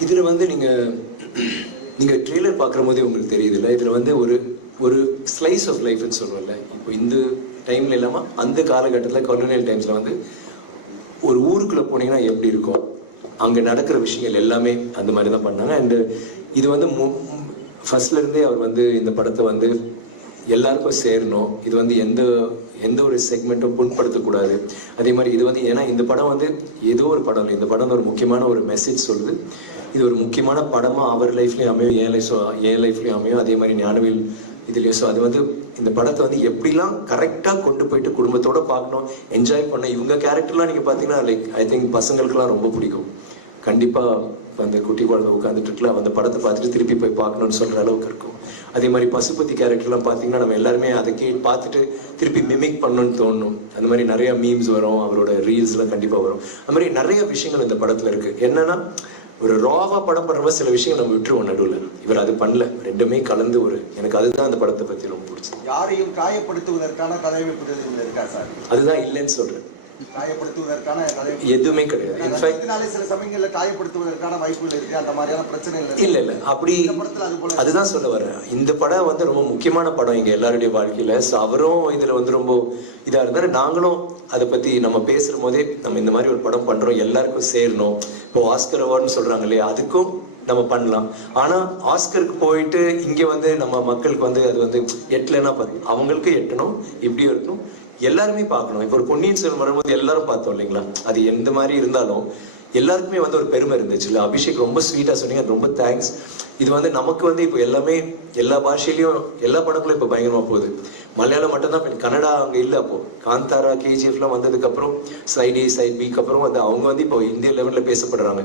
இதில் வந்து நீங்கள் நீங்கள் ட்ரெய்லர் பார்க்குற போதே உங்களுக்கு தெரியுதுல்ல இதில் வந்து ஒரு ஒரு ஸ்லைஸ் ஆஃப் லைஃப்னு சொல்லுவோம்ல இப்போ இந்த டைமில் இல்லாமல் அந்த காலகட்டத்தில் கொலோனியல் டைம்ஸில் வந்து ஒரு ஊருக்குள்ளே போனீங்கன்னா எப்படி இருக்கும்? அங்கே நடக்கிற விஷயங்கள் எல்லாமே அந்த மாதிரி தான் பண்ணாங்க. அண்டு இது வந்து மு இருந்தே அவர் வந்து இந்த படத்தை வந்து எல்லாருக்கும் சேரணும். இது வந்து எந்த எந்த ஒரு செக்மெண்ட்டும் புண்படுத்தக்கூடாது. அதே மாதிரி இது வந்து ஏன்னா இந்த படம் வந்து ஏதோ ஒரு படம் இல்லை. இந்த படம் ஒரு முக்கியமான ஒரு மெசேஜ் சொல்லுது. இது ஒரு முக்கியமான படமாக அவர் லைஃப்லையும் அமையும் என் லைஃப் என் லைஃப்லையும் அமையும். அதே மாதிரி ஞானவேல் இதுலயும். ஸோ அது வந்து இந்த படத்தை வந்து எப்படிலாம் கரெக்டாக கொண்டு போயிட்டு குடும்பத்தோட பார்க்கணும் என்ஜாய் பண்ண இவங்க கேரக்டர்லாம் நீங்கள் பார்த்தீங்கன்னா லைக் ஐ திங்க் பசங்களுக்குலாம் ரொம்ப பிடிக்கும். கண்டிப்பா அந்த குட்டி குழந்தை உட்காந்துட்டு இருக்கலாம். அந்த படத்தை பார்த்துட்டு திருப்பி போய் பார்க்கணும்னு சொல்ற அளவுக்கு இருக்கும். அதே மாதிரி பசுபதி கேரக்டர்லாம் பார்த்தீங்கன்னா நம்ம எல்லாருமே அதை கே பார்த்துட்டு திருப்பி மிமிக் பண்ணணும்னு தோணும். அந்த மாதிரி நிறைய மீம்ஸ் வரும். அவரோட ரீல்ஸ்லாம் கண்டிப்பா வரும். அந்த மாதிரி நிறைய விஷயங்கள் இந்த படத்துல இருக்கு. என்னன்னா ஒரு ராவா படம் பண்றப்ப சில விஷயங்கள் நம்ம விட்டுருவோம் நடுவில். இவர் அது பண்ணல. ரெண்டுமே கலந்து ஒரு எனக்கு அதுதான் அந்த படத்தை பத்தி ரொம்ப பிடிச்சது. யாரையும் காயப்படுத்துவதற்கான கதையமைப்பு சார்? அதுதான் இல்லைன்னு கதை எதுவுமே கிடையாது. இன்ஃபேக்ட் சில சமயங்கள்ல காயப்படுத்துவதற்கான வாய்ப்புகள் இருக்கு. அந்த மாதிரியான பிரச்சனைகள் இல்ல இல்ல. அப்படி அதுதான் சொல்ல வரேன் இந்த படம் வந்து ரொம்ப முக்கியமான படம் எங்க எல்லாருடைய வாழ்க்கையில. ஸோ அவரும் இதுல வந்து ரொம்ப இதா இருந்தாரு. நாங்களும் அதை பத்தி நம்ம பேசுற போதே நம்ம இந்த மாதிரி ஒரு படம் பண்றோம். எல்லாருக்கும் சேரணும். இப்போ ஆஸ்கர் அவார்ட்னு சொல்றாங்க இல்லையா? அதுக்கும் நம்ம பண்ணலாம். ஆனால் ஆஸ்கருக்கு போயிட்டு இங்கே வந்து நம்ம மக்களுக்கு வந்து அது வந்து எட்டலைன்னா பார்த்து அவங்களுக்கு எட்டணும் இப்படியும் இருக்கணும். எல்லாருமே பார்க்கணும். இப்போ ஒரு பொன்னியின் செல்வன் வரும்போது எல்லாரும் பார்த்தோம் இல்லைங்களா? அது எந்த மாதிரி இருந்தாலும் எல்லாருக்குமே வந்து ஒரு பெருமை இருந்துச்சு இல்லை? அபிஷேக் ரொம்ப ஸ்வீட்டாக சொன்னீங்க. ரொம்ப தேங்க்ஸ் இது வந்து நமக்கு வந்து இப்போ எல்லாமே எல்லா பாஷையிலையும் எல்லா படங்களும் இப்போ பயங்கரமாக போகுது. மலையாளம் மட்டும்தான் கன்னடா அங்கே இல்லை அப்போ. காந்தாரா கேஜிஎஃப்லாம் வந்ததுக்கப்புறம் சைடி சைட் ஏ சைட் பிக்கு அப்புறம் வந்து அவங்க வந்து இப்போ இந்திய லெவலில் பேசப்படுறாங்க.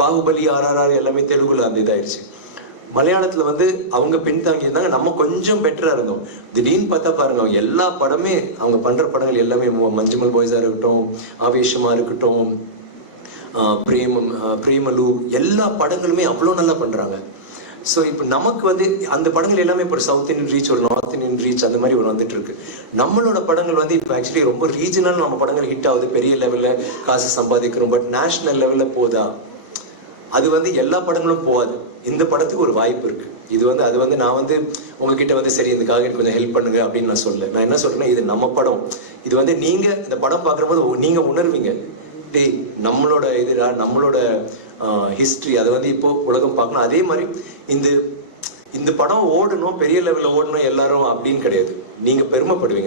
பாகுபலி ஆர்ஆர்ஆர் எல்லாமே தெலுங்குல அந்த இதாயிருச்சு. மலையாளத்துல வந்து அவங்க பின்தாங்கி இருந்தாங்க நம்ம கொஞ்சம் பெட்டரா இருந்தோம். திடீர்னு பார்த்தா பாருங்க அவங்க எல்லா படமே அவங்க பண்ற படங்கள் எல்லாமே மஞ்சுமல் பாய்ஸா இருக்கட்டும் ஆவேசமா இருக்கட்டும் பிரேமம் பிரேமலு எல்லா படங்களுமே அவ்வளோ நல்லா பண்றாங்க. ஸோ இப்போ நமக்கு வந்து அந்த படங்கள் எல்லாமே இப்போ சவுத் இந்தியன் ரீச் ஒரு நார்த் இந்தியன் ரீச் அந்த மாதிரி ஒரு வந்துட்டு இருக்கு நம்மளோட படங்கள் வந்து இப்போ ஆக்சுவலி ரொம்ப ரீஜனல் நம்ம படங்கள் ஹிட் ஆகுது. பெரிய லெவலில் காசு சம்பாதிக்கிறோம். பட் நேஷனல் லெவலில் போதா? அது வந்து எல்லா படங்களும் போகாது. இந்த படத்துக்கு ஒரு வாய்ப்பு இருக்கு. இது வந்து அது வந்து நான் வந்து உங்ககிட்ட வந்து சரி இதுக்காக எனக்கு கொஞ்சம் ஹெல்ப் பண்ணுங்க அப்படின்னு நான் சொல்ல நான் என்ன சொல்றேன்னா இது நம்ம படம். இது வந்து நீங்க இந்த படம் பார்க்கும்போது நீங்க உணர்வீங்க. டேய் நம்மளோட இதுடா நம்மளோட ஹிஸ்ட்ரி அதை வந்து இப்போ உலகம் பார்க்கணும். அதே மாதிரி இந்த இந்த படம் ஓடணும் பெரிய லெவலில் ஓடணும் எல்லாரும் அப்படின்னு கிடையாது. நீங்க பெருமைப்படுவீங்க.